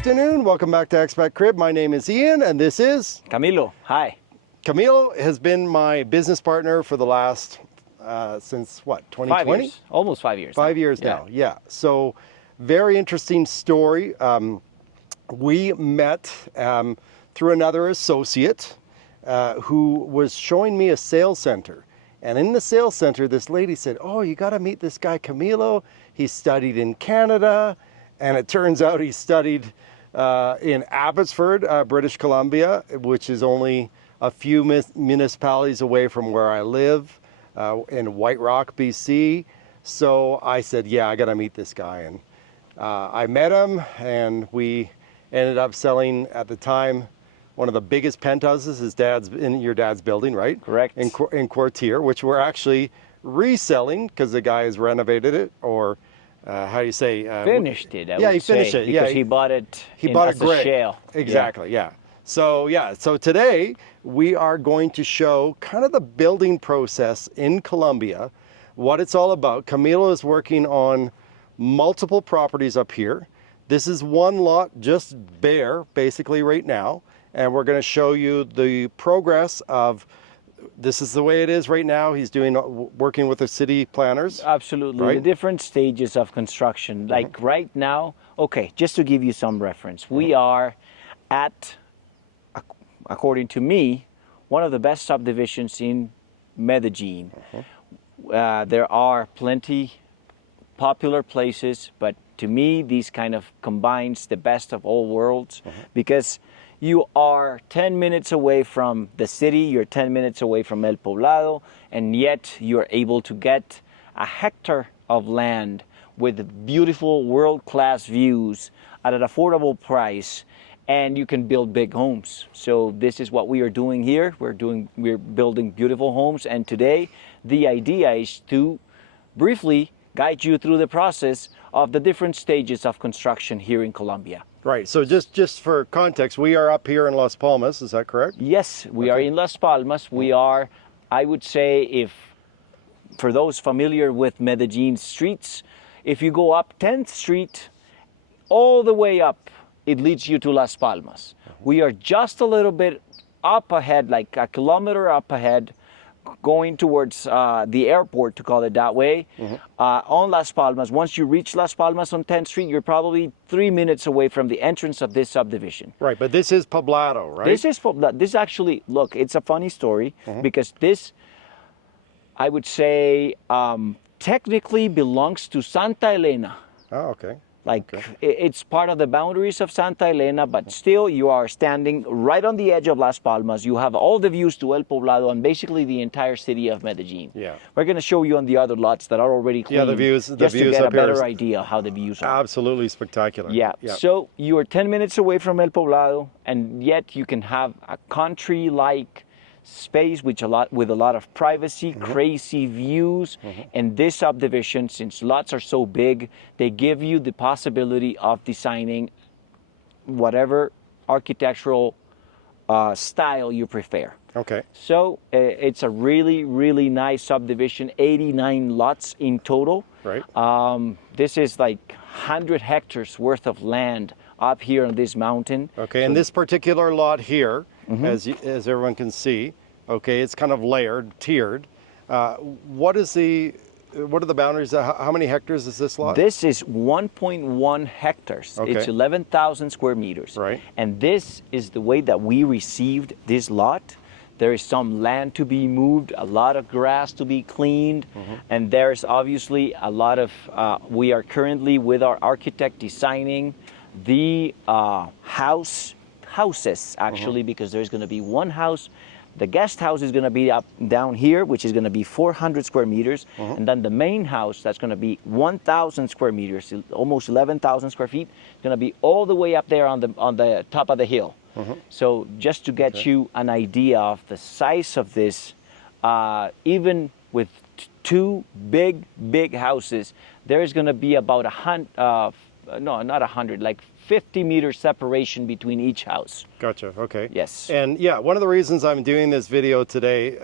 Afternoon, welcome back to ExpatCrib. My name is Ian and this is Camilo. Hi. Camilo. Has been my business partner for the last, since what, 2020? 5 years, almost 5 years. 5 years now, yeah. So very interesting story. We met through another associate who was showing me a sales center. And in the sales center, this lady said, oh, you got to meet this guy Camilo. He studied in Canada. And it turns out he studied in Abbotsford, British Columbia, which is only a few municipalities away from where I live in White Rock, BC. So I said, yeah, I got to meet this guy. And I met him and we ended up selling at the time one of the biggest penthouses in your dad's building, right? Correct. In Quartier, which we're actually reselling because the guy has renovated it, or how do you say? Finished it, he finished it. Because he bought it as a shell. Exactly, yeah. So today we are going to show kind of the building process in Colombia, what it's all about. Camilo is working on multiple properties up here. This is one lot just bare, basically right now. And we're going to show you the progress of, this is the way it is right now. He's working with the city planners. Absolutely, right? The different stages of construction. Like right now, okay, just to give you some reference, we are at, according to me, one of the best subdivisions in Medellin. There are plenty popular places, but to me, these kind of combines the best of all worlds because you are 10 minutes away from the city, you're 10 minutes away from El Poblado, and yet you're able to get a hectare of land with beautiful world-class views at an affordable price, and you can build big homes. So this is what we are doing here. We're building beautiful homes, and today the idea is to briefly guide you through the process of the different stages of construction here in Colombia. Right, so just for context, we are up here in Las Palmas, is that correct? Yes, we are in Las Palmas. We are, I would say, for those familiar with Medellin streets, if you go up 10th Street, all the way up, it leads you to Las Palmas. We are just a little bit up ahead, like a kilometer up ahead, going towards the airport, to call it that way, on Las Palmas. Once you reach Las Palmas on 10th Street, you're probably 3 minutes away from the entrance of this subdivision. Right, but this is Poblado, right? This is Poblado. This actually, look, it's a funny story because this, I would say, technically belongs to Santa Elena. Oh, okay. It's part of the boundaries of Santa Elena, but still you are standing right on the edge of Las Palmas. You have all the views to El Poblado and basically the entire city of Medellin. Yeah. We're going to show you on the other lots that are already clean. Yeah, the views to get a better idea how the views are. Absolutely spectacular. Yeah. So you are 10 minutes away from El Poblado, and yet you can have a country-like space with a lot of privacy, crazy views. And this subdivision, since lots are so big, they give you the possibility of designing whatever architectural style you prefer. Okay. So it's a really, really nice subdivision, 89 lots in total. Right. This is like 100 hectares worth of land up here on this mountain. Okay, and this particular lot here, as everyone can see, okay, it's kind of layered, tiered. What are the boundaries? How many hectares is this lot? This is 1.1 hectares. Okay. It's 11,000 square meters. Right. And this is the way that we received this lot. There is some land to be moved, a lot of grass to be cleaned, and there's obviously a lot of, we are currently with our architect designing the houses actually, because there's going to be one house. The guest house is going to be up down here, which is going to be 400 square meters, and then the main house that's going to be 1,000 square meters, almost 11,000 square feet, going to be all the way up there on the top of the hill. So just to get you an idea of the size of this, even with two big houses, there's going to be about 50 meter separation between each house. Gotcha, okay. Yes. And yeah, one of the reasons I'm doing this video today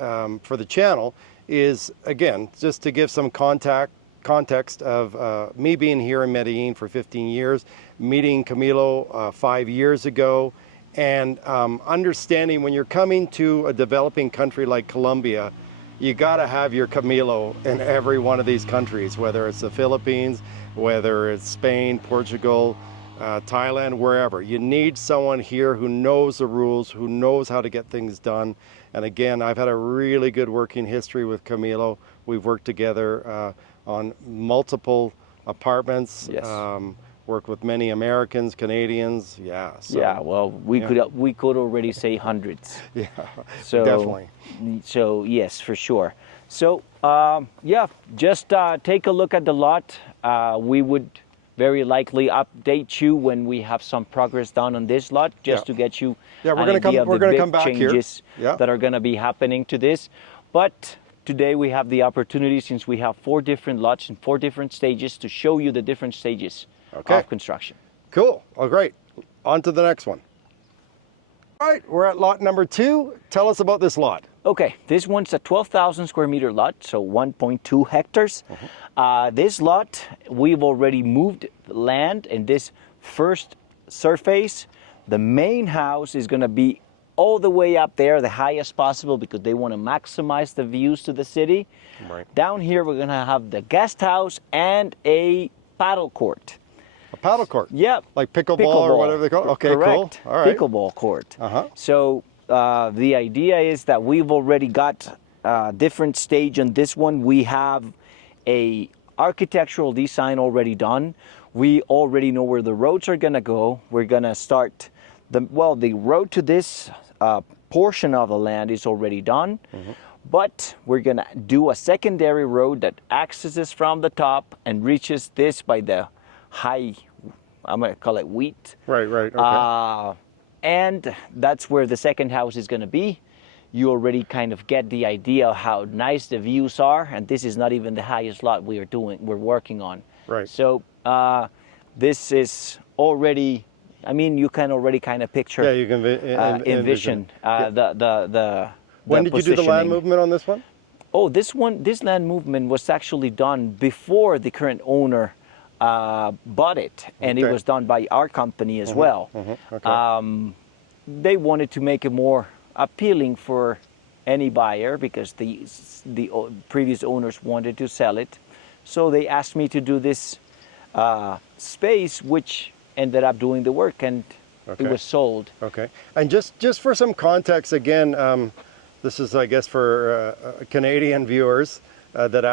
for the channel is, again, just to give some context context of me being here in Medellin for 15 years, meeting Camilo 5 years ago, and understanding when you're coming to a developing country like Colombia, you got to have your Camilo in every one of these countries, whether it's the Philippines, whether it's Spain, Portugal, Thailand, wherever. You need someone here who knows the rules, who knows how to get things done. And again, I've had a really good working history with Camilo. We've worked together on multiple apartments. Yes. Worked with many Americans, Canadians. Yeah. So, yeah. Well, we could already say hundreds. Yeah. So definitely. So yes, for sure. So yeah, just take a look at the lot. We would very likely update you when we have some progress done on this lot, just to get you we're an idea of the big back changes here. that are going to be happening to this. But today we have the opportunity, since we have 4 different lots in 4 different stages, to show you the different stages of construction. Cool. Oh, great. On to the next one. All right, we're at lot number 2. Tell us about this lot. Okay, this one's a 12,000 square meter lot, so 1.2 hectares. This lot, we've already moved land in this first surface. The main house is going to be all the way up there, the highest possible, because they want to maximize the views to the city. Right. Down here, we're going to have the guest house and a paddle court. A paddle court? Yep. Like pickleball or whatever they call it? Okay, correct. cool. All right. Pickleball court. Uh-huh. So the idea is that we've already got a different stage on this one. We have a architectural design already done. We already know where the roads are going to go. We're going to start, the road to this portion of the land is already done. But we're going to do a secondary road that accesses from the top and reaches this by the high, I'm going to call it wheat. Right, okay. And that's where the second house is going to be. You already kind of get the idea of how nice the views are, and this is not even the highest lot we're working on. Right. So this is already, I mean, you can already kind of picture, yeah, you can envision the When did you do the land movement on this one? Oh, this land movement was actually done before the current owner bought it, and it was done by our company as well. Okay. They wanted to make it more appealing for any buyer because the previous owners wanted to sell it. So they asked me to do this space, which ended up doing the work, and it was sold. Okay. And just for some context, again, this is, I guess, for Canadian viewers that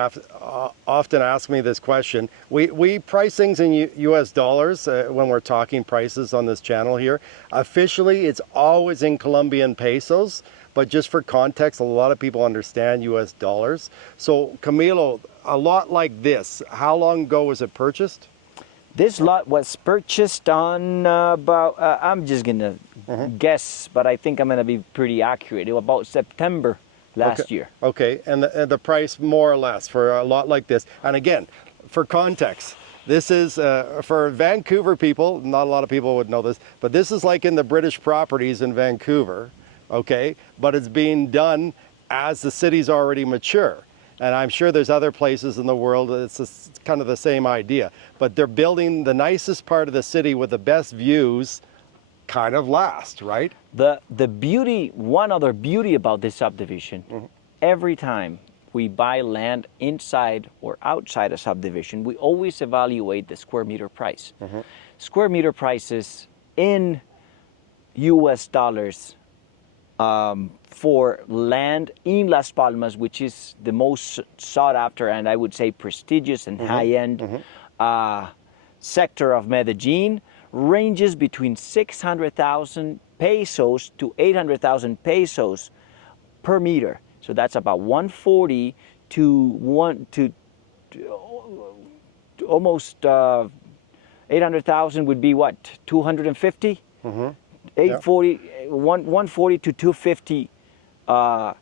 often ask me this question. We price things in US dollars when we're talking prices on this channel here. Officially, it's always in Colombian pesos, but just for context, a lot of people understand US dollars. So Camilo, a lot like this, how long ago was it purchased? This lot was purchased on about, I'm just gonna guess, but I think I'm gonna be pretty accurate. It was about September last year. Okay, and the price more or less for a lot like this. And again, for context, this is for Vancouver people, not a lot of people would know this, but this is like in the British properties in Vancouver, okay? But it's being done as the city's already mature. And I'm sure there's other places in the world, it's kind of the same idea. But they're building the nicest part of the city with the best views kind of last, right? The beauty, one other beauty about this subdivision, every time we buy land inside or outside a subdivision, we always evaluate the square meter price. Square meter prices in US dollars for land in Las Palmas, which is the most sought after and I would say prestigious and high-end sector of Medellin, ranges between 600,000 pesos to 800,000 pesos per meter. So that's about 140 to almost 800,000 would be what, 250? 840, 140 to 250 per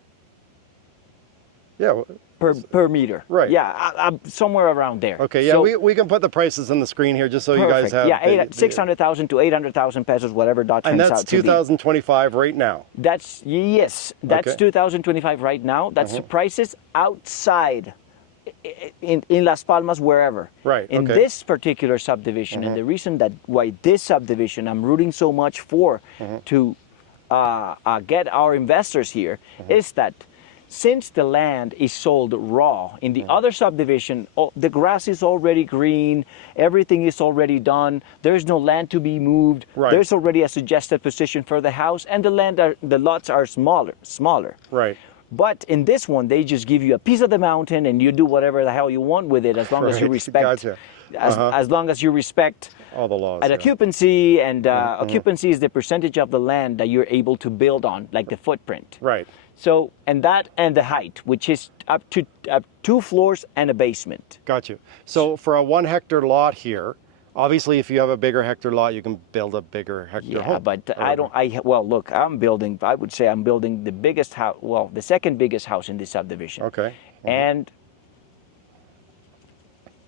meter. Right. Yeah, somewhere around there. Okay, yeah, so, we can put the prices on the screen here just so you guys have. Yeah, 600,000 to 800,000 pesos, whatever that turns out to be. And that's 2025 right now? That's 2025 right now. That's the prices outside in Las Palmas, wherever. Right, In okay. this particular subdivision, and the reason that why this subdivision I'm rooting so much for to get our investors here is that since the land is sold raw, in the other subdivision, the grass is already green, everything is already done, there's no land to be moved, Right. there's already a suggested position for the house, and the lots are smaller. Right. But in this one, they just give you a piece of the mountain and you do whatever the hell you want with it, as long as you Right. respect, Gotcha. as long as you respect All the laws. an yeah. occupancy, and occupancy is the percentage of the land that you're able to build on, like the footprint. Right. So, and the height, which is up to 2 floors and a basement. Got you. So for a 1 hectare lot here, obviously if you have a bigger hectare lot, you can build a bigger hectare Yeah, home. but well, look, I would say I'm building the biggest house, well, the second biggest house in this subdivision. Okay. And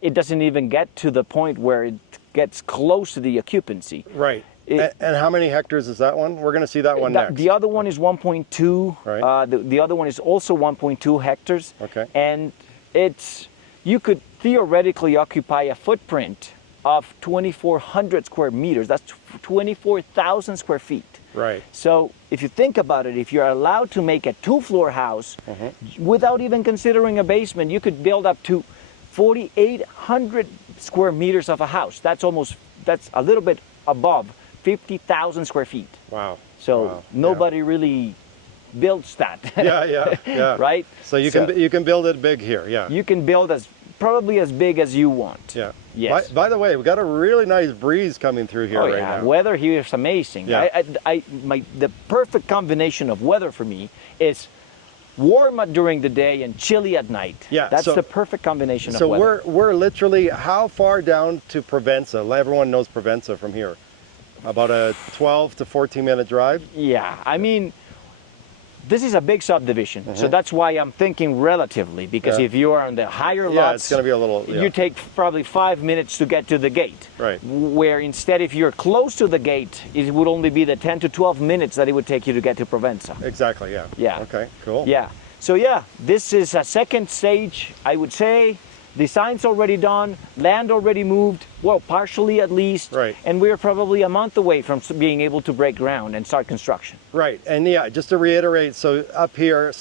it doesn't even get to the point where it gets close to the occupancy. Right. It- and how many hectares is that one? We're going to see that one next. The other one is 1.2. Right. The other one is also 1.2 hectares. Okay. And you could theoretically occupy a footprint of 2,400 square meters. That's 24,000 square feet. Right. So if you think about it, if you're allowed to make a 2-floor house without even considering a basement, you could build up to 4,800 square meters of a house. That's a little bit above 50,000 square feet. Wow. So Wow. nobody really builds that. Yeah. Right? So you can build it big here. Yeah. You can build probably as big as you want. Yeah. Yes. By the way, we got a really nice breeze coming through here right now. Weather here is amazing. Yeah. The perfect combination of weather for me is warm during the day and chilly at night. Yeah, That's so- the perfect combination of So weather. we're literally how far down to Provenza? Everyone knows Provenza from here. About a 12 to 14 minute drive. Yeah, I mean, this is a big subdivision, so that's why I'm thinking relatively, because Yeah. if you are on the higher Yeah, lots, it's going to be a little. Yeah. you take probably 5 minutes to get to the gate. Right. Where instead, if you're close to the gate, it would only be the 10 to 12 minutes that it would take you to get to Provenza. Exactly. Yeah. Yeah. Okay. Cool. Yeah. So yeah, this is a second stage, I would say. Design's already done, land already moved, well, partially at least. Right. And we're probably a month away from being able to break ground and start construction. Right. And yeah, just to reiterate, so up here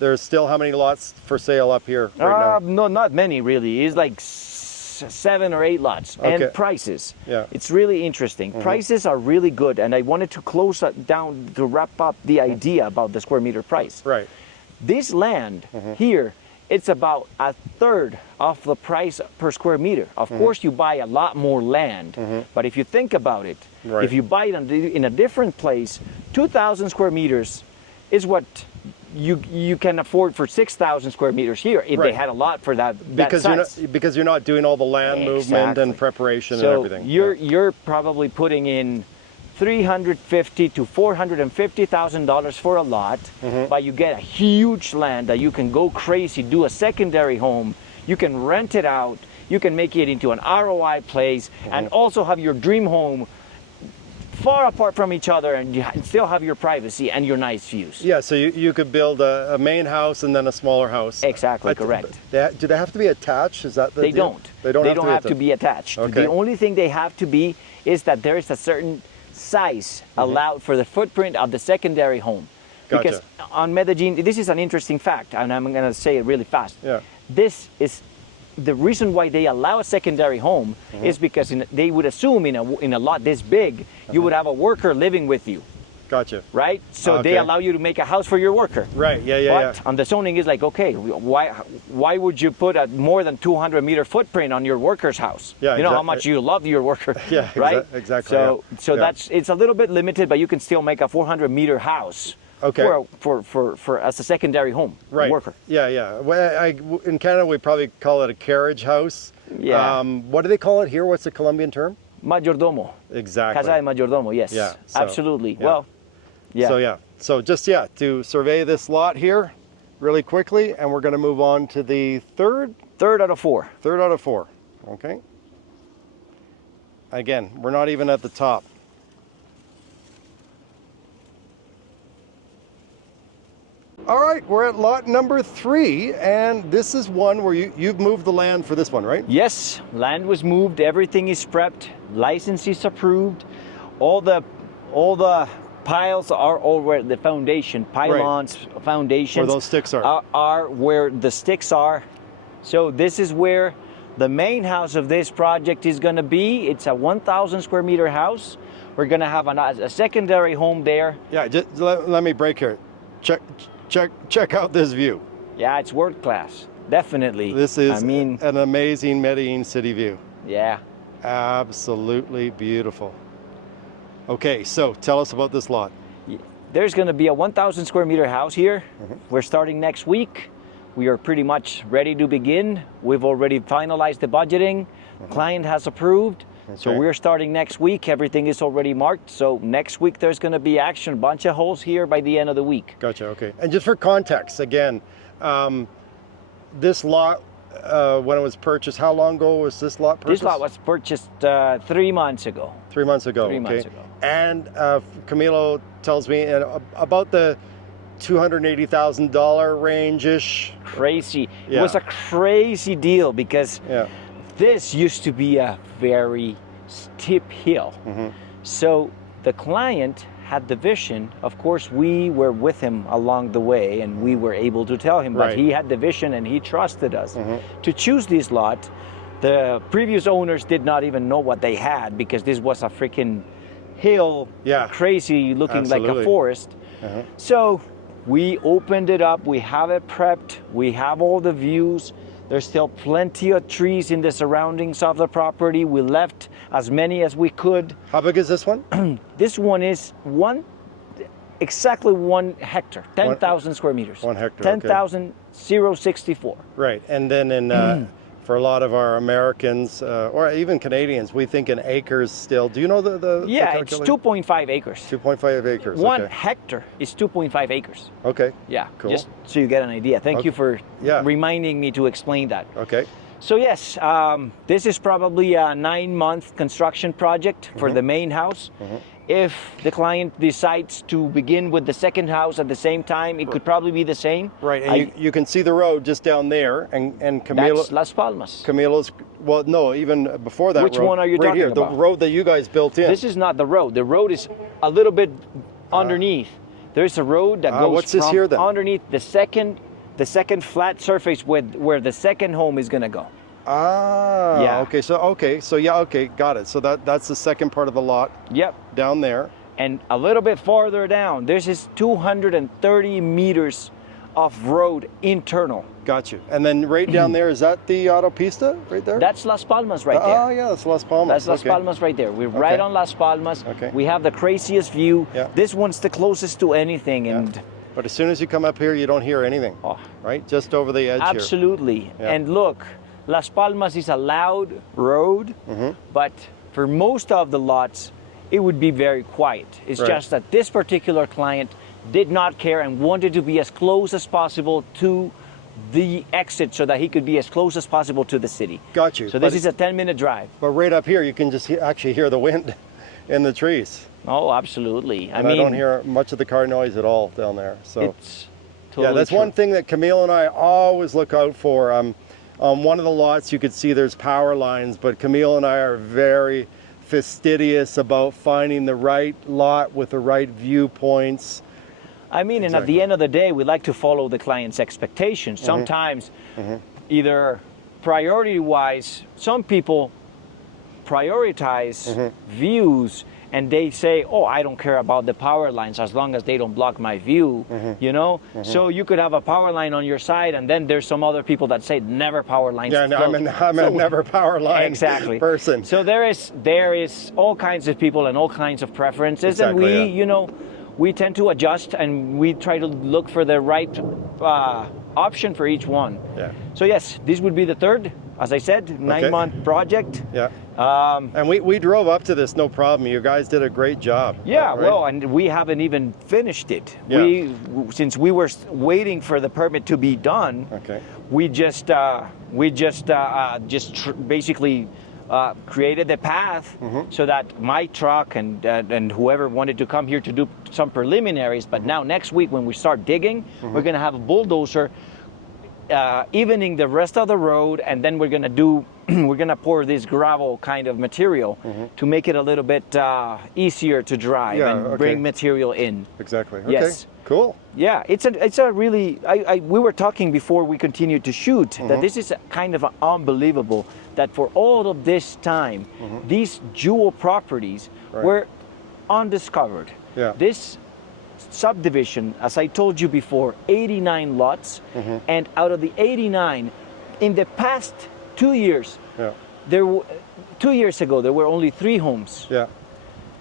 there's still how many lots for sale up here right now? No, not many really. It's like 7 or 8 lots. Okay. And prices. Yeah. It's really interesting. Prices are really good, and I wanted to close that down to wrap up the idea about the square meter price. Right. This land here, it's about a third of the price per square meter. Of course, you buy a lot more land, but if you think about it, Right. if you buy it in a different place, 2,000 square meters is what you can afford for 6,000 square meters here if they Right. had a lot for that Because size. because you're not doing all the land movement and preparation So and everything. you're probably putting in $350,000 to $450,000 for a lot, but you get a huge land that you can go crazy, do a secondary home, you can rent it out, you can make it into an ROI place, and also have your dream home far apart from each other, and you still have your privacy and your nice views. Yeah, so you could build a main house and then a smaller house. Exactly, correct. Do they have to be attached? Is that the They deal? don't. They don't have to be attached. Okay. The only thing they have to be is that there is a certain size allowed for the footprint of the secondary home. Gotcha. Because on Medellin, this is an interesting fact, and I'm going to say it really fast. Yeah. This is the reason why they allow a secondary home is because they would assume in a lot this big, you would have a worker living with you, Gotcha. right? So they Okay. allow you to make a house for your worker. Right. Yeah. But on the zoning is like, okay, why would you put a more than 200 meter footprint on your worker's house? Yeah, you know how exactly. much you love your worker, Yeah, right? exactly, So yeah. Yeah. it's a little bit limited, but you can still make a 400 meter house. Okay. For as a secondary home, Right. worker. Yeah. Well, in Canada, we probably call it a carriage house. Yeah. What do they call it here? What's the Colombian term? Mayordomo. Exactly. Casa de mayordomo, yes. Yeah, so, absolutely. yeah. Well, yeah. So yeah. So just to survey this lot here really quickly, and we're going to move on to the third Third out of 4. out of 4. Okay. Again, we're not even at the top. All right, we're at lot number 3, and this is one where you've moved the land for this one, right? Yes, land was moved, everything is prepped, license is approved, all the piles are all where the foundation, pylons, foundations. Where those sticks are. Are where the sticks are. So this is where the main house of this project is going to be. It's a 1,000 square meter house. We're going to have a secondary home there. Yeah, just let me break here. Check out this view. Yeah, it's world class, definitely. This is an amazing Medellin city view. Yeah. Absolutely beautiful. Okay, so tell us about this lot. There's going to be a 1,000 square meter house here. We're starting next week. We are pretty much ready to begin. We've already finalized the budgeting. Client has approved. So we're starting next week. Everything is already marked. So next week there's going to be action, a bunch of holes here by the end of the week. Gotcha, okay. And just for context, again, this lot, when it was purchased, how long ago was this lot purchased? This lot was purchased 3 months ago. 3 months ago, Three okay. months ago. And Camilo tells me about the $280,000 range-ish. Crazy. Yeah. It was a crazy deal because this used to be a very steep hill. So the client had the vision. Of course, we were with him along the way and we were able to tell him, but he had the vision and he trusted us to choose this lot. The previous owners did not even know what they had because this was a freaking hill, crazy looking like a forest. So we opened it up, we have it prepped, we have all the views. There's still plenty of trees in the surroundings of the property. We left as many as we could. How big is this one? This one is exactly 1 hectare, 10,000 square meters. 1 hectare, 10,064. Right, and then in for a lot of our Americans, or even Canadians, we think in acres still. Do you know the Yeah, it's 2.5 acres. 2.5 acres, 1 hectare is 2.5 acres. Okay. Yeah, cool. Just so you get an idea. Thank you for reminding me to explain that. Okay. So yes, this is probably a 9-month construction project for the main house. If the client decides to begin with the second house at the same time, it could probably be the same. Right, and you can see the road just down there, and Camilo. That's Las Palmas. Camilo's, well, no, even before that. Which road, one are you right talking here, about? The road that you guys built in. This is not the road. The road is a little bit underneath. There's a road that goes what's this from here, then? underneath the second flat surface where the second home is gonna go. Ah, Yeah. okay, so got it. So that's the second part of the lot. Yep. Down there. And a little bit farther down, there's this 230 meters of road internal. Got you. And then right down there, is that the autopista right there? That's Las Palmas right there. Oh, yeah, that's Las Palmas. That's Las Palmas right there. We're right on Las Palmas. Okay. We have the craziest view. Yeah. This one's the closest to anything. And But as soon as you come up here, you don't hear anything, right? Just over the edge absolutely. here. Yeah. And look, Las Palmas is a loud road, but for most of the lots, it would be very quiet. It's just that this particular client did not care and wanted to be as close as possible to the exit so that he could be as close as possible to the city. Got you. So this is a 10-minute drive. But right up here, you can just actually hear the wind in the trees. Oh, absolutely. I don't hear much of the car noise at all down there. So it's totally that's true. one thing that Camille and I always look out for. On one of the lots, you could see there's power lines, but Camille and I are very fastidious about finding the right lot with the right viewpoints. I mean, and at the end of the day, we like to follow the client's expectations. Sometimes, either priority-wise, some people prioritize views and they say, oh, I don't care about the power lines as long as they don't block my view, you know? So you could have a power line on your side and then there's some other people that say never power lines. Yeah, no, I'm a never power line person. So there is all kinds of people and all kinds of preferences, and we, you know, we tend to adjust and we try to look for the right option for each one. Yeah. So yes, this would be the third, as I said, 9-month project. Yeah. And we drove up to this, no problem. You guys did a great job. Yeah, right? well, and we haven't even finished it. Yeah. Since we were waiting for the permit to be done, we just basically created the path so that my truck and whoever wanted to come here to do some preliminaries. But now next week when we start digging, we're going to have a bulldozer evening the rest of the road, and then we're going to do we're going to pour this gravel kind of material to make it a little bit easier to drive and bring material in. Exactly. Okay. Yes. Cool. Yeah, it's a really, we were talking before we continued to shoot that this is kind of unbelievable that for all of this time, these jewel properties were undiscovered. Yeah. This subdivision, as I told you before, 89 lots, and out of the 89, in the past 2 years, 2 years ago, there were only 3 homes. Yeah.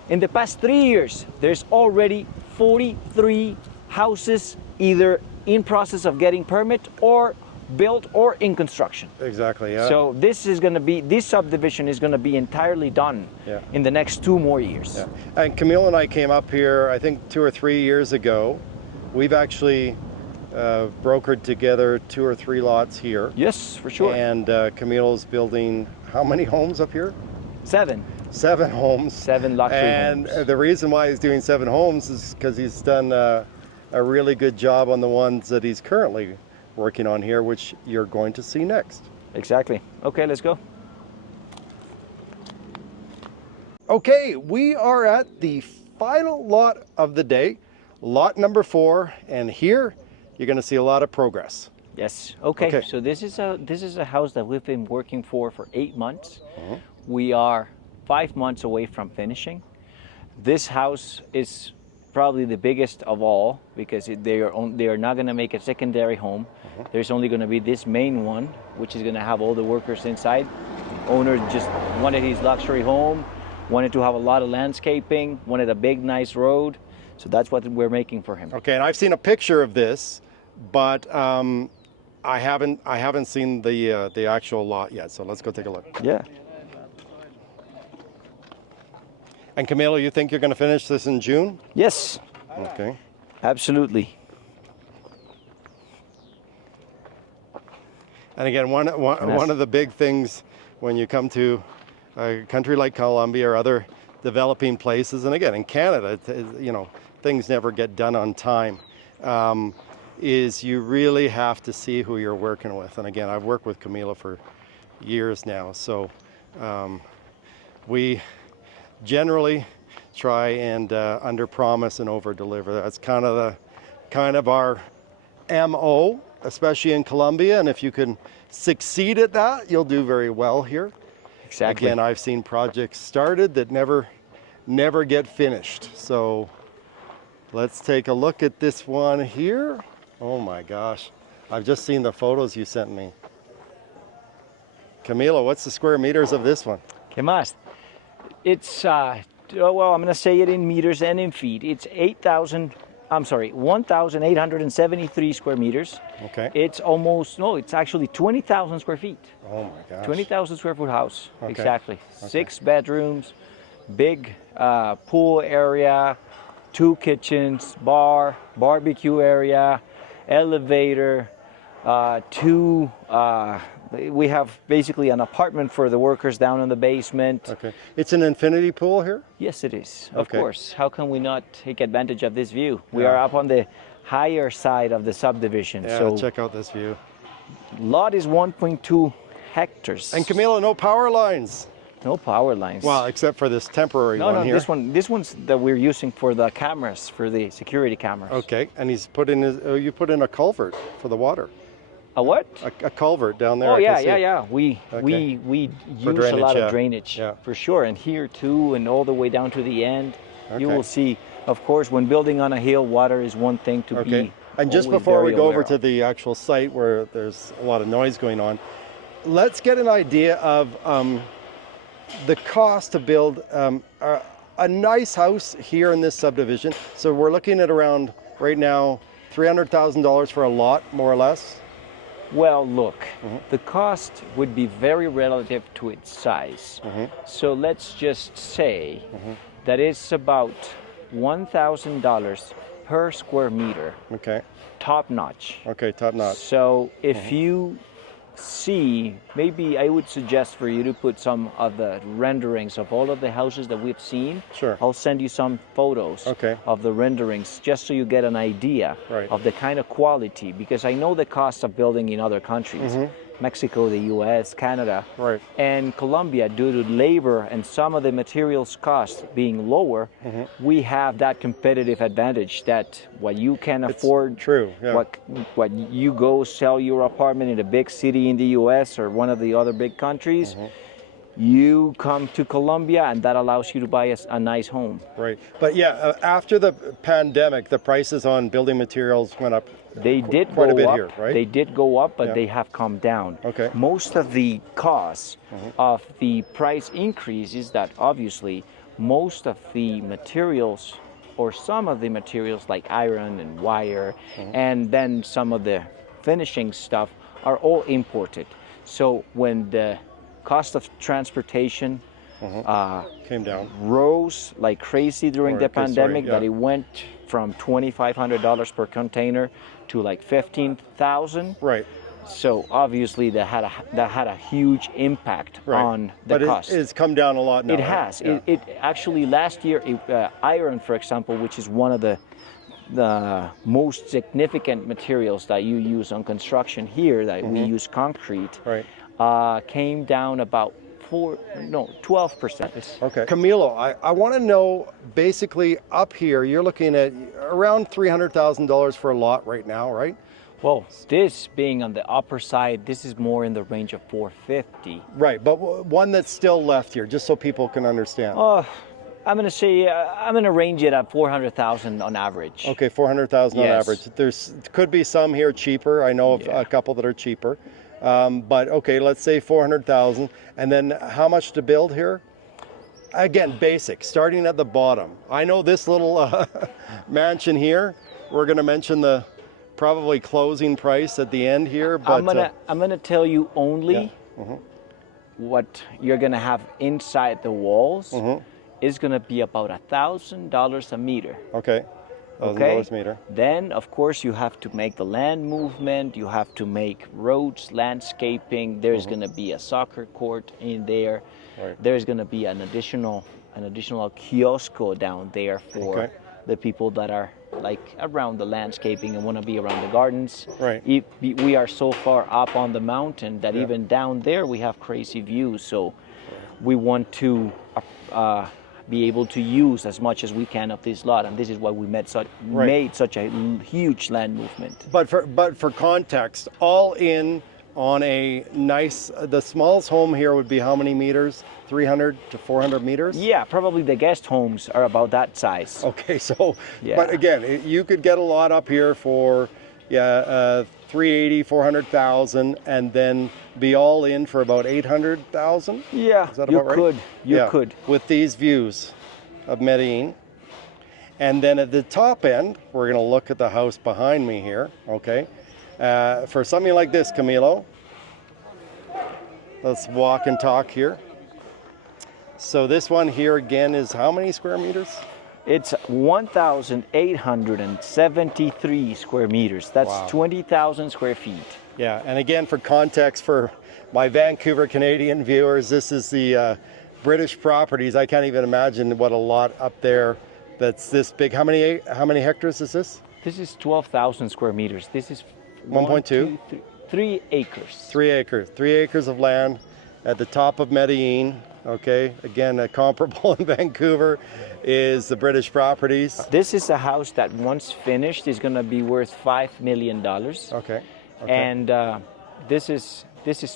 In the past 3 years, there's already 43 houses either in process of getting permit or built or in construction. Exactly, yeah. So this subdivision is going to be entirely done in the next 2 more years. Yeah. And Camilo and I came up here, I think 2 or 3 years ago. We've actually brokered together 2 or 3 lots here. Yes, for sure. And Camilo's building how many homes up here? 7. 7 homes. 7 luxury homes. And the reason why he's doing 7 homes is because he's done a really good job on the ones that he's currently working on here, which you're going to see next. Exactly. Okay, let's go. Okay, we are at the final lot of the day, lot number 4, and here you're going to see a lot of progress. Yes. Okay. So this is a house that we've been working for 8 months. We are 5 months away from finishing. This house is probably the biggest of all because they are not going to make a secondary home. There's only going to be this main one, which is going to have all the workers inside. Owner just wanted his luxury home, wanted to have a lot of landscaping, wanted a big, nice road. So that's what we're making for him. Okay, and I've seen a picture of this, but I haven't seen the actual lot yet. So let's go take a look. Yeah. And Camilo, you think you're going to finish this in June? Yes. Okay. Absolutely. And again, one of the big things when you come to a country like Colombia or other developing places, and again in Canada, you know, things never get done on time, is you really have to see who you're working with. And again, I've worked with Camilo for years now, so we generally try and under promise and over deliver. That's kind of our MO, especially in Colombia, and if you can succeed at that, you'll do very well here. Exactly. Again, I've seen projects started that never get finished. So let's take a look at this one here. Oh my gosh, I've just seen the photos you sent me. Camilo, what's the square meters of this one? ¿Qué más? It's well, I'm going to say it in meters and in feet. It's 1,873 square meters. Okay. It's actually 20,000 square feet. Oh my gosh. 20,000 square foot house. Okay. Exactly. Okay. 6 bedrooms, big pool area, 2 kitchens, bar, barbecue area, elevator, 2 we have basically an apartment for the workers down in the basement. Okay. It's an infinity pool here? Yes, it is. Of Okay. course. How can we not take advantage of this view? We Yeah. are up on the higher side of the subdivision. Yeah, so check out this view. lot is 1.2 hectares. And Camilo, no power lines. No power lines. Well, except for this temporary one here. This one's that we're using for the cameras, for the security cameras. Okay, and he's put in you put in a culvert for the water. A what? A culvert down there. Oh I can yeah, see. yeah. We use drainage, a lot yeah. of drainage Yeah. for sure, and here too, and all the way down to the end. Okay. You will see. Of course, when building on a hill, water is one thing to be. And just always before we very go aware over to of. the actual site where there's a lot of noise going on, let's get an idea of the cost to build a nice house here in this subdivision. So we're looking at around right now $300,000 for a lot, more or less. Well, look, the cost would be very relative to its size. So let's just say that it's about $1,000 per square meter, Okay. top notch. Okay, top notch. So if you see, maybe I would suggest for you to put some of the renderings of all of the houses that we've seen. Sure. I'll send you some photos of the renderings just so you get an idea of the kind of quality, because I know the cost of building in other countries. Mexico, the US, Canada, and Colombia, due to labor and some of the materials cost being lower, we have that competitive advantage that what you can afford, what you go sell your apartment in a big city in the US or one of the other big countries, you come to Colombia and that allows you to buy a nice home. Right. But yeah, after the pandemic, the prices on building materials went up. They did quite go a bit up. here, right? They did go up, but they have come down. Okay. Most of the costs of the price increase is that obviously most of the materials, or some of the materials like iron and wire, and then some of the finishing stuff are all imported. So when the cost of transportation came down, rose like crazy during the pandemic, that it went from $2,500 per container to like $15,000. Right. So obviously that had a huge impact on the cost. But it's come down a lot now. It has. Yeah. It actually last year, iron, for example, which is one of the most significant materials that you use on construction here, that we use concrete, came down about 12%. Okay. Camilo, I want to know, basically up here, you're looking at around $300,000 for a lot right now, right? Well, this being on the upper side, this is more in the range of 450. Right, but one that's still left here, just so people can understand. I'm going to say, I'm going to range it at 400,000 on average. Okay, 400,000 on average. There could be some here cheaper. I know of a couple that are cheaper. But okay, let's say 400,000. And then how much to build here? Again, basic, starting at the bottom. I know this little mansion here, we're going to mention the probably closing price at the end here. But I'm gonna tell you only what you're going to have inside the walls is going to be about $1,000 a meter. Okay. $1,000 a meter. Then, of course, you have to make the land movement. You have to make roads, landscaping. There's going to be a soccer court in there. There's going to be an additional kiosco down there for the people that are like around the landscaping and want to be around the gardens. We are so far up on the mountain that even down there we have crazy views. So we want to be able to use as much as we can of this lot, and this is why we made such a huge land movement. But for context, all in on a nice, the smallest home here would be how many meters? 300 to 400 meters? Yeah, probably the guest homes are about that size. Okay, so, but again, you could get a lot up here for 380, 400,000, and then be all in for about 800,000? Yeah, is that about right? You could. With these views of Medellin. And then at the top end, we're going to look at the house behind me here, okay? For something like this, Camilo, let's walk and talk here. So this one here again is how many square meters? It's 1,873 square meters. That's 20,000 square feet. Yeah, and again, for context for my Vancouver Canadian viewers, this is the British properties. I can't even imagine what a lot up there that's this big. How many hectares is this? This is 12,000 square meters. This is 1.2? 3 acres. 3 acres. 3 acres of land at the top of Medellin. Okay, again, comparable in Vancouver is the British properties. This is a house that once finished is going to be worth $5 million. Okay. And this is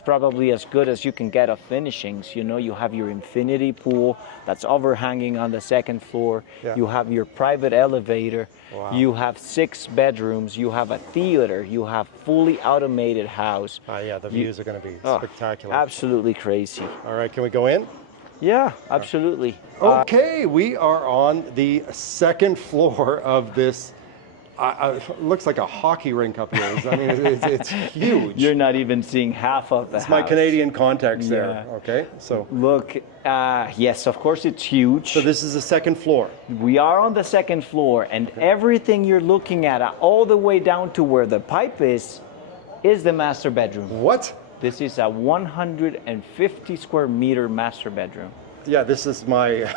probably as good as you can get of finishings. You know, you have your infinity pool that's overhanging on the second floor. Yeah. You have your private elevator. Wow. You have 6 bedrooms. You have a theater. You have fully automated house. Yeah, the views are going to be spectacular. Absolutely crazy. All right, can we go in? Yeah, absolutely. Okay, we are on the second floor of this. It looks like a hockey rink up here. I mean, it's huge. You're not even seeing half of the house. It's my Canadian context there. Okay, so look, yes, of course it's huge. So this is the second floor. We are on the second floor, and everything you're looking at, all the way down to where the pipe is the master bedroom. What? This is a 150 square meter master bedroom. Yeah, this is my,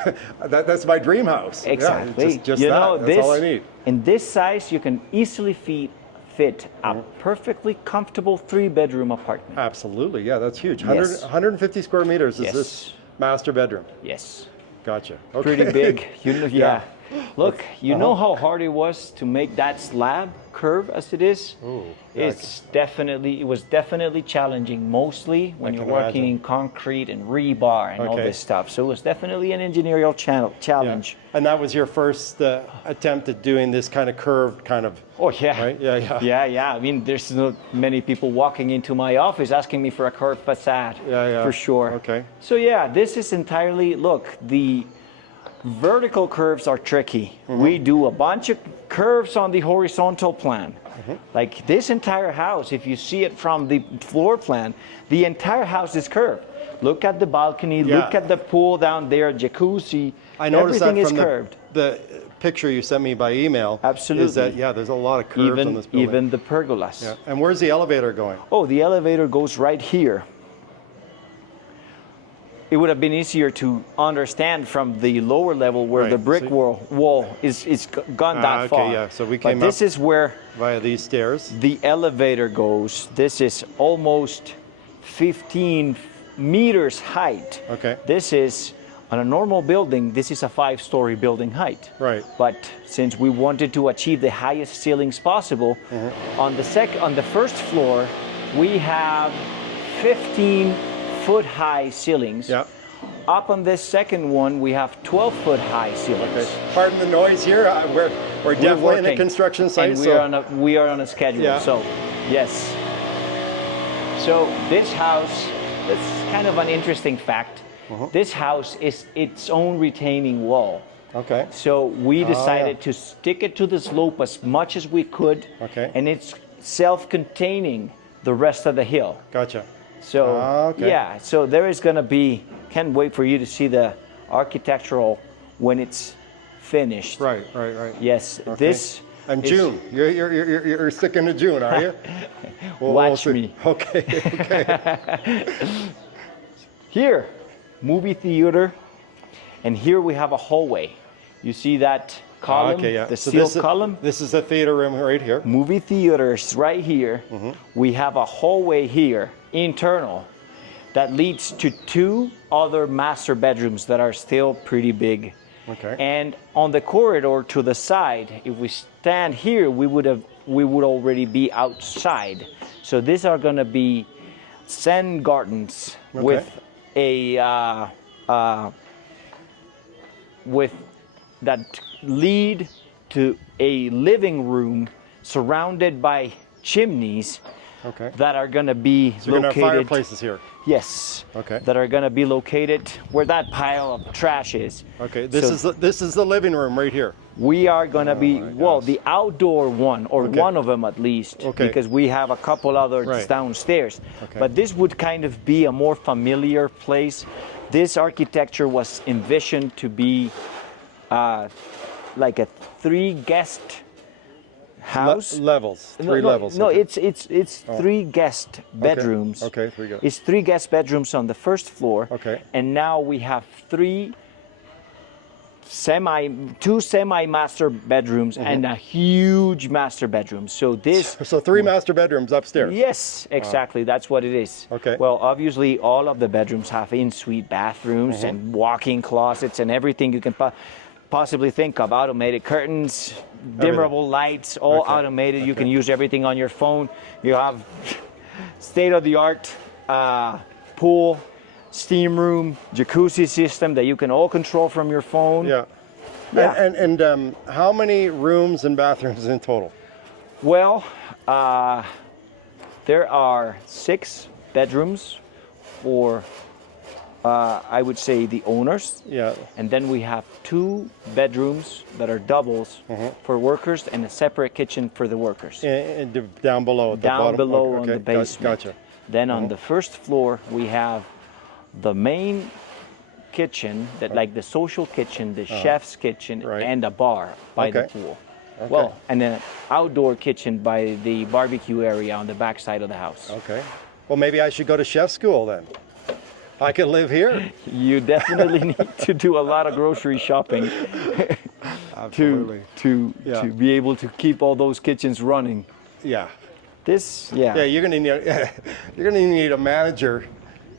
that's my dream house. Exactly. Yeah, just you that. know, That's all I need. In this size, you can easily fit a perfectly comfortable 3-bedroom apartment. Absolutely, yeah, that's huge. Yes. 150 square meters is Yes. this master bedroom. Yes. Gotcha. Okay. Pretty big. You know, yeah. Look, you Uh-huh. know how hard it was to make that slab curve as it is? Ooh, yeah, It was definitely challenging, mostly when I you're can working imagine. in concrete and rebar and all Okay. this stuff. So it was definitely an engineering challenge. Yeah. And that was your first attempt at doing this kind of curved kind of, Oh yeah. right? Yeah, yeah. Yeah. I mean, there's not many people walking into my office asking me for a curved facade. Yeah. For sure. Okay. So yeah, this is entirely, look, the vertical curves are tricky. We do a bunch of curves on the horizontal plan. Like this entire house, if you see it from the floor plan, the entire house is curved. Look at the balcony, look Yeah. at the pool down there, jacuzzi. I noticed everything that is from curved. the picture you sent me by email. Absolutely. Is that, yeah, there's a lot of curves on this building. Even the pergolas. Yeah. And where's the elevator going? Oh, the elevator goes right here. It would have been easier to understand from the lower level where Right, the brick so- wall is gone that okay, far. yeah, so we But came this up- is where Via these stairs. the elevator goes. This is almost 15 meters height. Okay. This is, on a normal building, this is a 5-story building height. Right. But since we wanted to achieve the highest ceilings possible, on the first floor, we have 15-foot high ceilings. Yeah. Up on this second one, we have 12-foot high ceilings. Okay. Pardon the noise here. We're definitely in a working, construction site. and so we are on a schedule. Yeah. So, yes. So this house, that's kind of an interesting fact. This house is its own retaining wall. Okay. So we decided to stick it to the slope as much as we could. Okay. And it's self-containing the rest of the hill. Gotcha. So okay. yeah, so there is going to be, can't wait for you to see the architectural when it's finished. Right. Yes, Okay. this And is- June. You're sticking to June, are you? Watch see. me. Okay. Here, movie theater, and here we have a hallway. You see that column, Okay, yeah. the So steel column? This is a theater room right here. Movie theaters right here. We have a hallway here, internal, that leads to 2 other master bedrooms that are still pretty big. Okay. And on the corridor to the side, if we stand here, we would already be outside. So these are going to be Zen gardens with a with that lead to a living room surrounded by chimneys Okay. that are going to be So you're gonna have located. fireplaces here. Yes. Okay. That are going to be located where that pile of trash is. Okay. This So is the living room right here. we are going to be, my well, gosh. the outdoor one, or Okay. one of them at least, Okay. because we have a couple others Right. downstairs. Okay. But this would kind of be a more familiar place. This architecture was envisioned to be like a 3-guest house. Levels. Three levels. No, okay. it's 3 guest bedrooms. Okay, 3 guest. It's 3 guest bedrooms on the first floor. Okay. And now we have 2 semi-master bedrooms and a huge master bedroom. So this, So 3 master bedrooms upstairs. yes, exactly. That's what it is. Okay. Well, obviously, all of the bedrooms have in-suite bathrooms and walk-in closets and everything you can possibly think of. Automated curtains, dimmable lights, all Okay. automated. You can use everything on your phone. You have state-of-the-art pool, steam room, jacuzzi system that you can all control from your phone. Yeah. Yeah. And how many rooms and bathrooms in total? Well, there are 6 bedrooms for, I would say, the owners. Yeah. And then we have 2 bedrooms that are doubles for workers and a separate kitchen for the workers. And down below at the Down bottom? below Okay, on the basement. Gotcha. Then on the first floor, we have the main kitchen, that like the social kitchen, the chef's kitchen, Right. and a bar by the Okay. pool. Okay. Well, and then an outdoor kitchen by the barbecue area on the back side of the house. Okay. Well, maybe I should go to chef school then. I can live here. You definitely need to do a lot of grocery shopping Absolutely. to be able to keep all those kitchens running. Yeah. Yeah, you're gonna need a manager,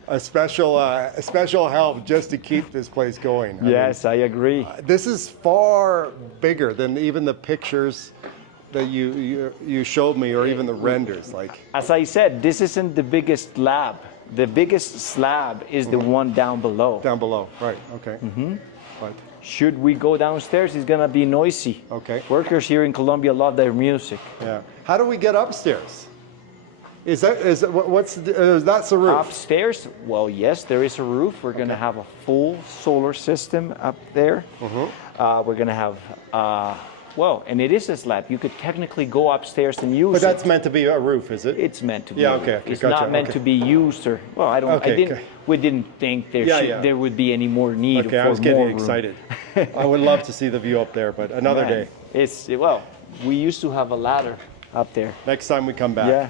a special help just to keep this place going. Yes, I agree. This is far bigger than even the pictures that you showed me, or even the renders. Like, as I said, this isn't the biggest slab. The biggest slab is the one down below. Down below, right? Okay. But should we go downstairs, it's gonna be noisy. Okay. Workers here in Colombia love their music. yeah, how do we get upstairs? That's the roof? Upstairs, well, yes, there is a roof. We're gonna have a full solar system up there. We're gonna have, well, and it is a slab. You could technically go upstairs and use it. But that's meant to be a roof, is it? It's meant to be. Yeah, a roof. okay, It's gotcha, not meant to be used, or well, I don't. Okay, I didn't. okay. We didn't think there would be any more need Okay, for I was getting more room. excited. I would love to see the view up there, but another Man, day. Well, we used to have a ladder up there. Next time we come back. Yeah.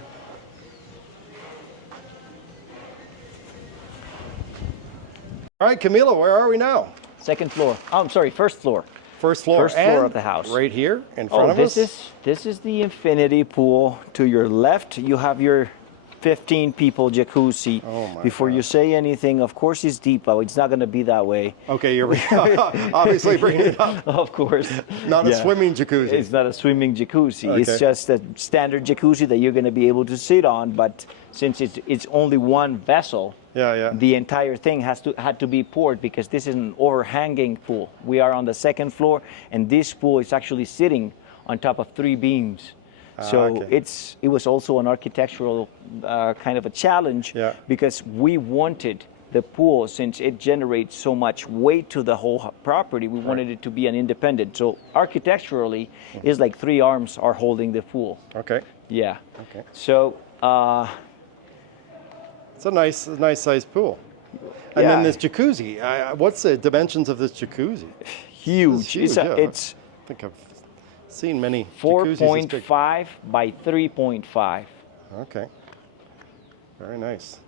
All right, Camilo, where are we now? Second floor. Oh, I'm sorry, first floor. First floor. First floor and of the house. Right here in front of us. This is the infinity pool. To your left, you have your 15 people jacuzzi. Oh my Before you say anything, of course it's deep, but it's not going to be that way. Okay, you're obviously bringing it up. Of course. Not a swimming jacuzzi. It's not a swimming jacuzzi. Okay. It's just a standard jacuzzi that you're going to be able to sit on, but since it's only one vessel, the entire thing had to be poured, because this is an overhanging pool. We are on the second floor, and this pool is actually sitting on top of 3 beams. So it was also an architectural kind of a challenge, because we wanted the pool, since it generates so much weight to the whole property, we wanted it to be an independent. So architecturally, it's like 3 arms are holding the pool. Okay. Yeah. Okay. So it's a nice sized pool. And then this jacuzzi. What's the dimensions of this jacuzzi? Huge. I think I've seen many jacuzzis this big. 4.5 by 3.5. Okay. Very nice.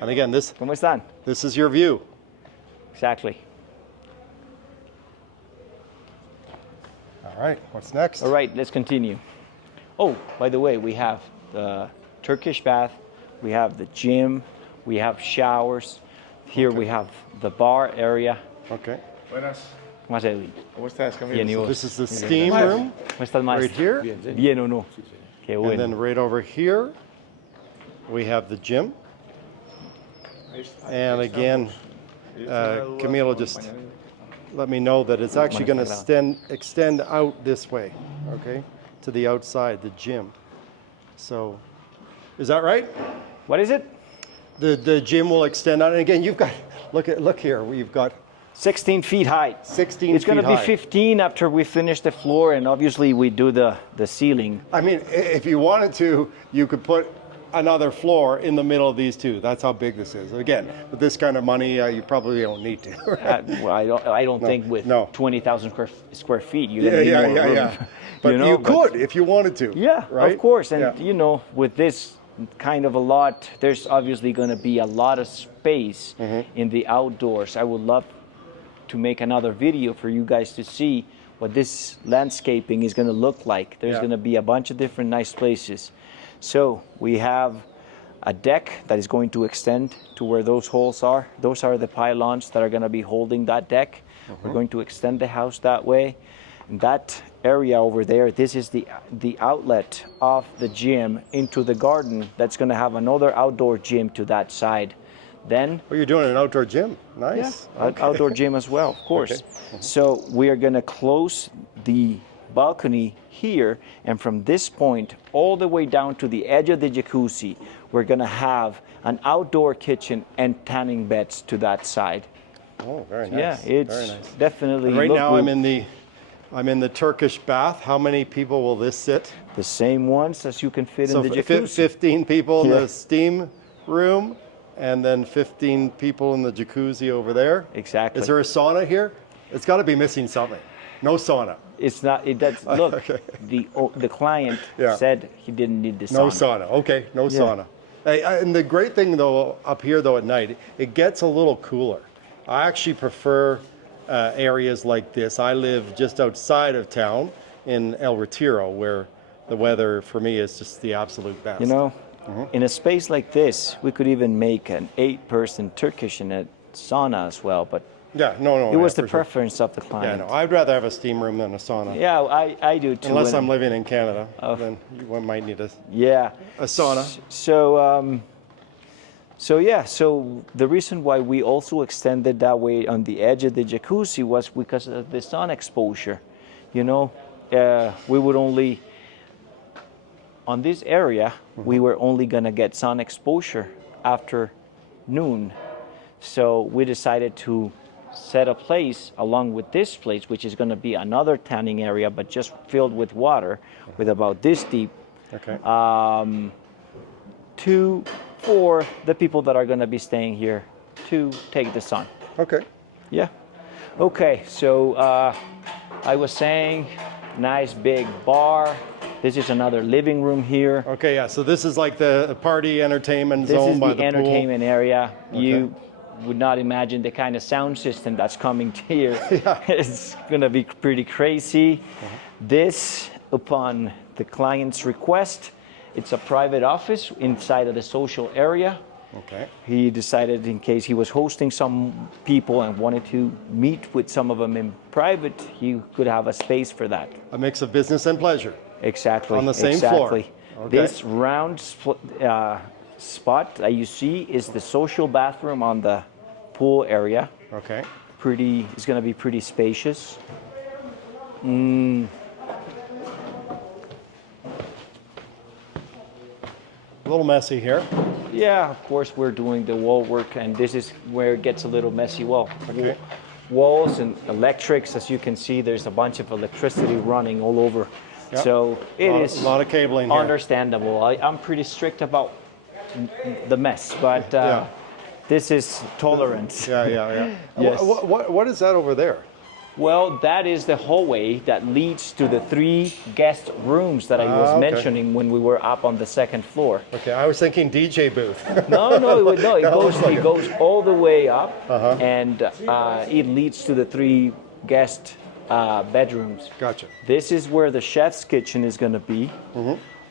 And again, ¿Cómo están? this is your view. Exactly. All right, what's next? All right, let's continue. Oh, by the way, we have the Turkish bath, we have the gym, we have showers. Here we have the bar area. Okay. Buenas. ¿Cómo estás, Edwin? ¿Cómo estás, Camilo? Bien, ¿y vos? This is the steam room ¿Cómo estás, maestro? right here. Bien o no? Qué And bueno. then right over here, we have the gym. And again, Camilo just let me know that it's actually going to extend out this way, okay, to the outside, the gym. So, is that right? What is it? The gym will extend out, and again, you've got look here. We've got 16 feet high. 16 It's going feet to be high. 15 after we finish the floor, and obviously we do the ceiling. I mean, if you wanted to, you could put another floor in the middle of these two. That's how big this is. Again, with this kind of money, you probably don't need to. Well, I don't think with 20,000 square feet you're going to need more room. But you could if you wanted to. Yeah, right? of course. And you know, with this kind of a lot, there's obviously going to be a lot of space in the outdoors. I would love to make another video for you guys to see what this landscaping is going to look like. There's going to be a bunch of different nice places. So we have a deck that is going to extend to where those holes are. Those are the pylons that are going to be holding that deck. We're going to extend the house that way. And that area over there, this is the outlet of the gym into the garden. That's going to have another outdoor gym to that side. Then, well, you're doing an outdoor gym. Nice. Yeah, outdoor gym as well, of course. Okay. So we are going to close the balcony here, and from this point all the way down to the edge of the jacuzzi, we're going to have an outdoor kitchen and tanning beds to that side. Oh, very nice. Yeah, it's very nice. definitely. And right now I'm in the Turkish bath. How many people will this sit? The same ones as you can fit in the jacuzzi. 15 people in the steam room, and then 15 people in the jacuzzi over there. Exactly. Is there a sauna here? It's got to be missing something. No sauna. It's not. It does. Look, the client said he didn't need the sauna. No sauna. Okay, no sauna. And the great thing though, up here though at night, it gets a little cooler. I actually prefer areas like this. I live just outside of town in El Retiro, where the weather for me is just the absolute best. You know, in a space like this, we could even make an 8-person Turkish in a sauna as well, but Yeah, no. it was yeah, the for sure. preference of the client. Yeah, no, I'd rather have a steam room than a sauna. Yeah, I do too. Unless and- I'm living in Canada, then you might need Yeah. a sauna. So the reason why we also extended that way on the edge of the jacuzzi was because of the sun exposure. You know, we would only, on this area, we were only gonna get sun exposure after noon. So we decided to set a place along with this place, which is gonna be another tanning area, but just filled with water, with about this deep, Okay. for the people that are going to be staying here to take the sun. Okay. Yeah. Okay, so I was saying, nice big bar. This is another living room here. Okay, yeah. So this is like the party entertainment This zone is by the the entertainment area. You would not imagine the kind of sound system that's coming to here. It's going to be pretty crazy. This, upon the client's request, it's a private office inside of the social area. pool. Okay. He decided, in case he was hosting some people and wanted to meet with some of them in private, he could have a space for that. A mix of business and pleasure. Exactly. On the same floor. exactly. Okay. This round spot that you see is the social bathroom on the pool area. Okay. It's going to be pretty spacious. A little messy here. Yeah, of course we're doing the wall work, and this is where it gets a little messy. Okay. Walls and electrics, as you can see, there's a bunch of electricity running all over. Yep. So it is A lot of cabling here. understandable. I'm pretty strict about the mess, but Yeah. this is tolerance. Yeah. Yes. What is that over there? Well, that is the hallway that leads to the 3 guest rooms that I was okay. mentioning when we were up on the 2nd floor. Okay, I was thinking DJ booth. It goes all the way up, and it leads to the 3 guest bedrooms. Gotcha. This is where the chef's kitchen is going to be.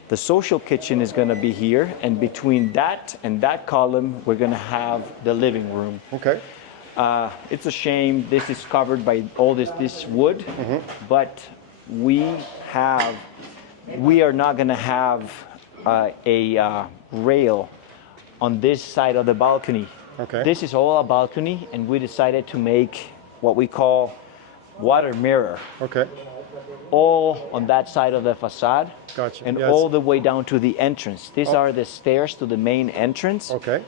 The social kitchen is going to be here, and between that and that column, we're going to have the living room. Okay. It's a shame this is covered by all this wood, but we are not going to have a rail on this side of the balcony. Okay. This is all a balcony, and we decided to make what we call water mirror, Okay. all on that side of the facade, Gotcha. and Yes. all the way down to the entrance. These are the stairs to the main entrance. Okay.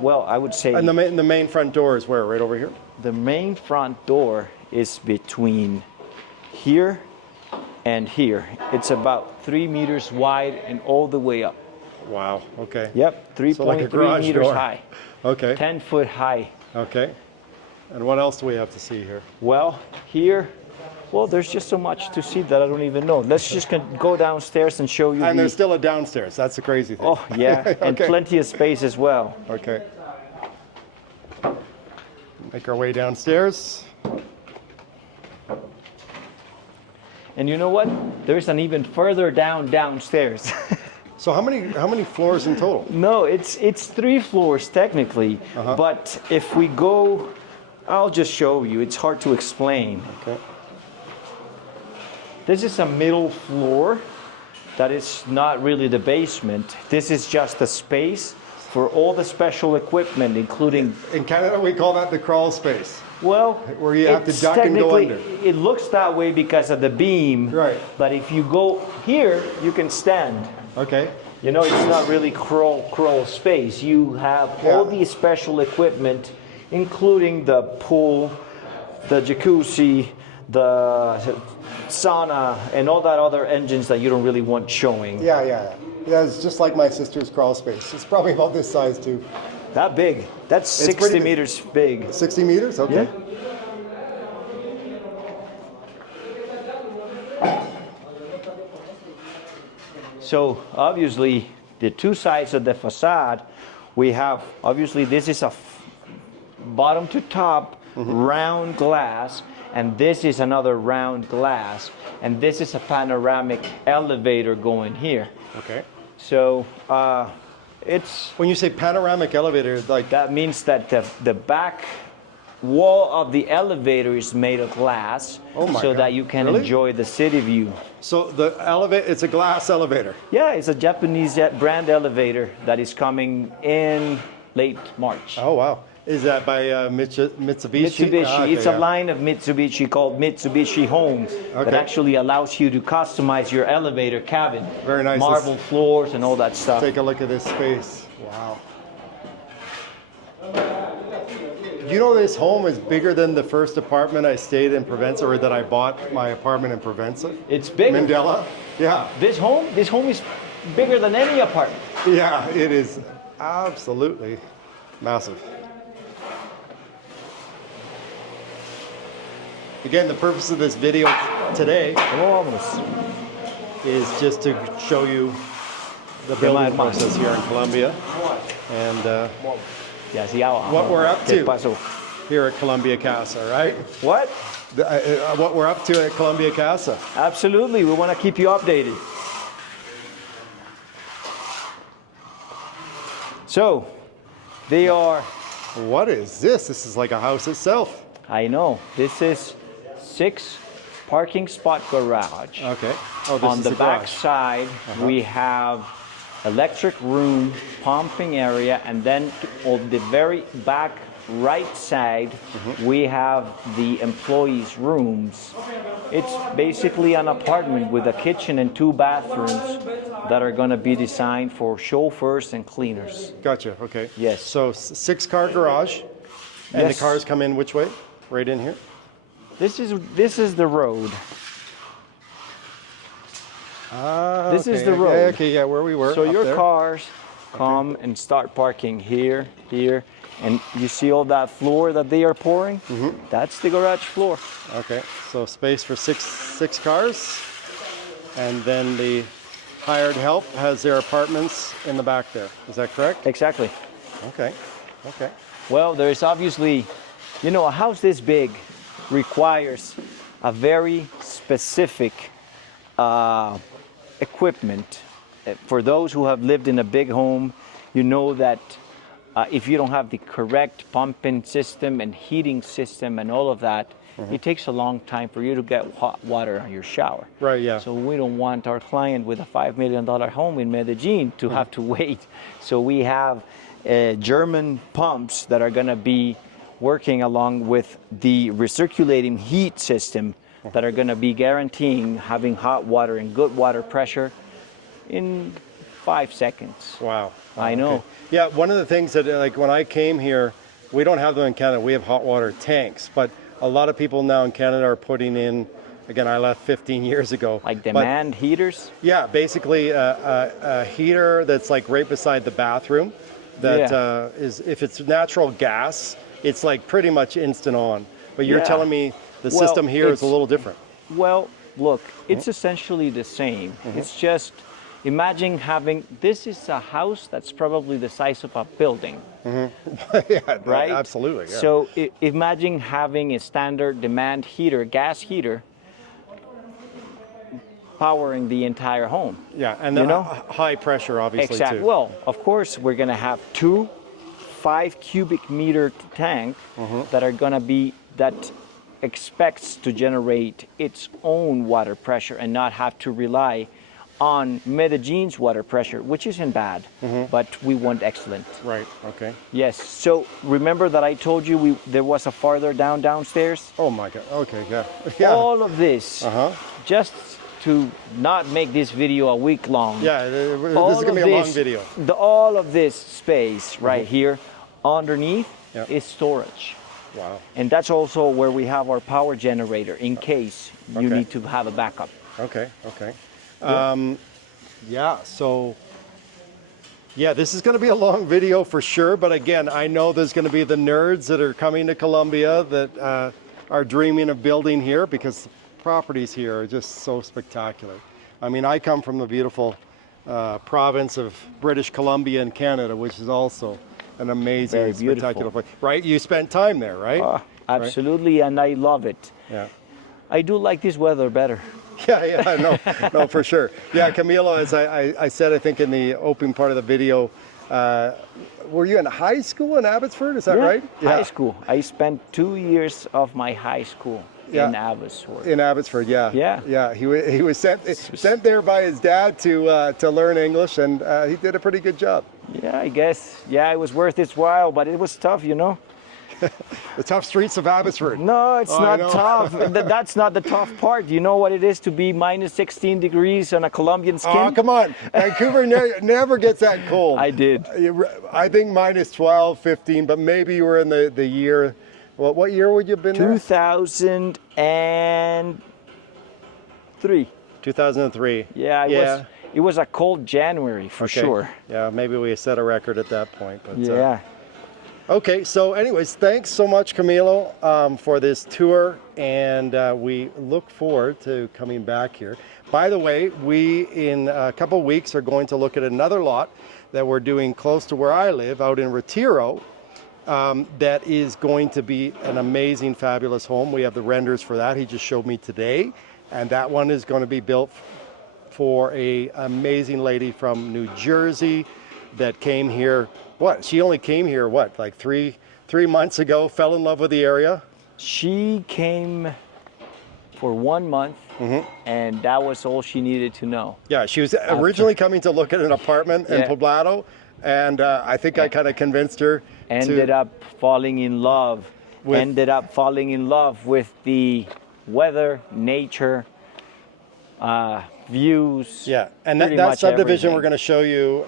Well, I would say And the main front door is where? Right over here? the main front door is between here and here. It's about 3 meters wide and all the way up. Wow. Okay. Yep, So like a 3.3 garage meters door. high, Okay. 10 foot high. Okay. And what else do we have to see here? Well, here, there's just so much to see that I don't even know. Let's just go downstairs and show you. And there's still a downstairs. That's the crazy thing. Oh, yeah, and Okay. plenty of space as well. Okay. Make our way downstairs. And you know what? There's an even further downstairs. So how many floors in total? No, it's 3 floors technically, but if we go, I'll just show you. It's hard to explain. Okay. This is a middle floor that is not really the basement. This is just a space for all the special equipment, including, In Canada, we call that the crawl space. well, Where you have to it's duck and go technically- under. It looks that way because of the beam. Right. But if you go here, you can stand. Okay. You know, it's not really crawl space. You have all Yeah. these special equipment, including the pool, the jacuzzi, the sauna, and all that other engines that you don't really want showing. Yeah. Yeah, it's just like my sister's crawl space. It's probably about this size too. That big. That's It's 60 pretty big. meters big. 60 meters? Okay. Yeah. So obviously, the two sides of the facade, we have, obviously this is a bottom to top round glass, and this is another round glass, and this is a panoramic elevator going here. Okay. So it's... When you say panoramic elevator, like... That means that the back wall of the elevator is made of glass, Oh my so God. that you can Really? enjoy the city view. So the elevator, it's a glass elevator. Yeah, it's a Japanese brand elevator that is coming in late March. Oh, wow. Is that by Mitsubishi? Mitsubishi. Ah, okay, It's a line of Mitsubishi called Mitsubishi Home that Okay. actually allows you to customize your elevator cabin. Very nice. Marble floors and all that stuff. Take a look at this space. Wow. You know, this home is bigger than the first apartment I stayed in Provenza, or that I bought my apartment in Provenza. It's bigger. Mandela. Yeah. This home is bigger than any apartment. Yeah, it is absolutely massive. Again, the purpose of this video today Almost. is just to show you the building process here in Colombia and what we're up to here at Colombia Casa, right? What? What we're up to at Colombia Casa. Absolutely. We want to keep you updated. So, they are... What is this? This is like a house itself. I know. This is 6 parking spot garage. Okay. Oh, this On is the the back garage. side, we have electric room, pumping area, and then on the very back right side, we have the employees' rooms. It's basically an apartment with a kitchen and 2 bathrooms that are going to be designed for chauffeurs and cleaners. Gotcha. Okay. Yes. So 6-car garage, and Yes. the cars come in which way? Right in here. This is the road. Ah, This is okay. the road. Okay, yeah, where we were. So up your there. cars come and start parking here, and you see all that floor that they are pouring? That's the garage floor. Okay, so space for six cars, and then the hired help has their apartments in the back there. Is that correct? Exactly. Okay. Okay. Well, there is obviously, you know, a house this big requires a very specific equipment. For those who have lived in a big home, you know that if you don't have the correct pumping system and heating system and all of that, it takes a long time for you to get hot water on your shower. Right, yeah. So we don't want our client with a $5 million home in Medellin to have to wait. So we have German pumps that are going to be working along with the recirculating heat system that are going to be guaranteeing having hot water and good water pressure in 5 seconds. Wow. I know. Okay. Yeah, one of the things that, like, when I came here, we don't have them in Canada. We have hot water tanks, but a lot of people now in Canada are putting in, again, I left 15 years ago. Like demand heaters? Yeah, basically a heater that's like right beside the bathroom that is, if it's natural gas, it's like pretty much instant on. But you're Yeah. telling me the Well, system here is a it's- little different. Well, look, it's essentially the same. It's just, imagine having, this is a house that's probably the size of a building, Yeah, right? absolutely. Yeah. So imagine having a standard demand heater, gas heater, powering the entire home. yeah, and you then know? high pressure, obviously, Exactly. too. Well, of course, we're going to have 2 5 cubic meter tank that are going to be, that expects to generate its own water pressure and not have to rely on Medellin's water pressure, which isn't bad, but we want excellent. Right. Okay. Yes. So remember that I told you there was a farther downstairs? Oh my God. Okay. Yeah. Yeah. All of this, just to not make this video a week long. Yeah. This is all gonna be of a long this- video. all of this space right here underneath Yep. is storage. Wow. And that's also where we have our power generator in case you Okay. need to have a backup. Okay. Okay. Yeah. So. Yeah, this is going to be a long video for sure. But again, I know there's going to be the nerds that are coming to Colombia that are dreaming of building here because the properties here are just so spectacular. I mean, I come from the beautiful province of British Columbia in Canada, which is also an amazing, Very beautiful. spectacular place. Right? You spent time there, right? Absolutely, and I love it. Yeah. I do like this weather better. Yeah, no, for sure. Yeah, Camilo, as I said, I think in the opening part of the video, were you in high school in Abbotsford? Is that right? Yeah, high school. I spent 2 years of my high school in Abbotsford. In Abbotsford, yeah. Yeah. Yeah, he was sent there by his dad to learn English, and he did a pretty good job. Yeah, I guess. Yeah, it was worth its while, but it was tough, you know. The tough streets of Abbotsford. No, it's not tough. That's not the tough part. You know what it is to be minus 16 degrees on a Colombian skin? Oh, come on. Vancouver never gets that cold. I did. I think minus 12, 15, but maybe you were in the year. Well, what year would you have been there? 2003. 2003. Yeah, it was a cold January for sure. Yeah, maybe we set a record at that point. But, yeah. Okay, so anyways, thanks so much, Camilo, for this tour, and we look forward to coming back here. By the way, we, in a couple weeks, are going to look at another lot that we're doing close to where I live, out in Retiro, that is going to be an amazing, fabulous home. We have the renders for that. He just showed me today, and that one is going to be built for an amazing lady from New Jersey that came here. She only came here, like three months ago, fell in love with the area? She came for 1 month, and that was all she needed to know. Yeah, she was originally coming to look at an apartment in Poblado, and I think I kind of convinced her. Ended up falling in love with the weather, nature, views. Yeah, and that subdivision we're going to show you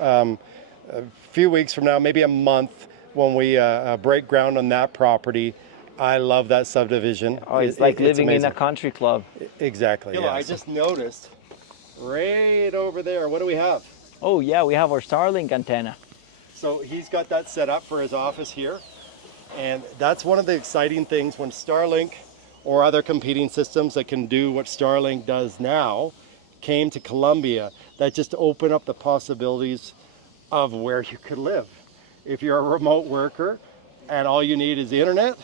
a few weeks from now, maybe a month, when we break ground on that property. I love that subdivision. Oh, it's like living in a country club. Exactly. Yeah, I just noticed right over there, what do we have? Oh yeah, we have our Starlink antenna. So he's got that set up for his office here. And that's one of the exciting things when Starlink or other competing systems that can do what Starlink does now came to Colombia, that just opened up the possibilities of where you could live. If you're a remote worker and all you need is the internet,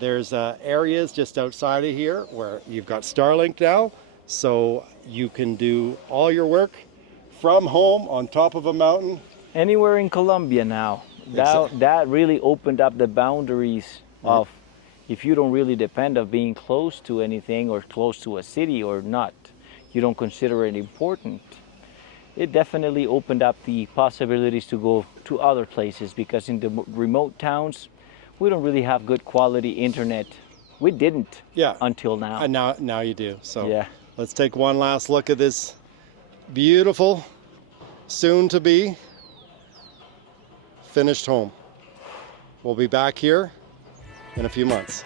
there's areas just outside of here where you've got Starlink now, so you can do all your work from home on top of a mountain. Anywhere in Colombia now. That really opened up the boundaries of if you don't really depend on being close to anything or close to a city or not, you don't consider it important. It definitely opened up the possibilities to go to other places, because in the remote towns, we don't really have good quality internet. We didn't until now. And now you do. So let's take one last look at this beautiful, soon-to-be finished home. We'll be back here in a few months.